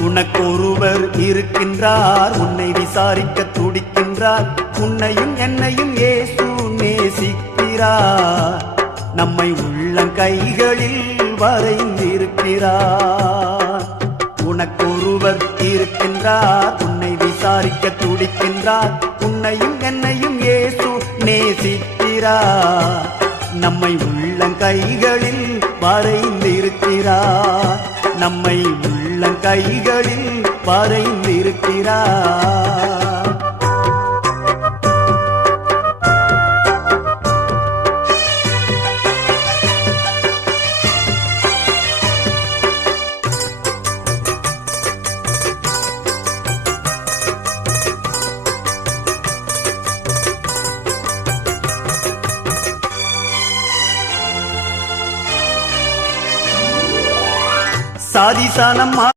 உனக்கொருவர் இருக்கின்றார், உன்னை விசாரிக்க துடிக்கின்றார். உன்னையும் என்னையும் இயேசு நேசிக்கிறார். நம்மை உள்ளங்கைகளில் வரைந்திருக்கிறார். உனக்கொருவர் இருக்கின்றார், உன்னை விசாரிக்க துடிக்கின்றார். உன்னையும் என்னையும் இயேசு நேசிக்கிறார். நம்மை உள்ளங்கைகளில் வரைந்திருக்கிறார். நம்மை உள்ளங்கைகளில் வரைந்திருக்கிறார். சாதிசானம்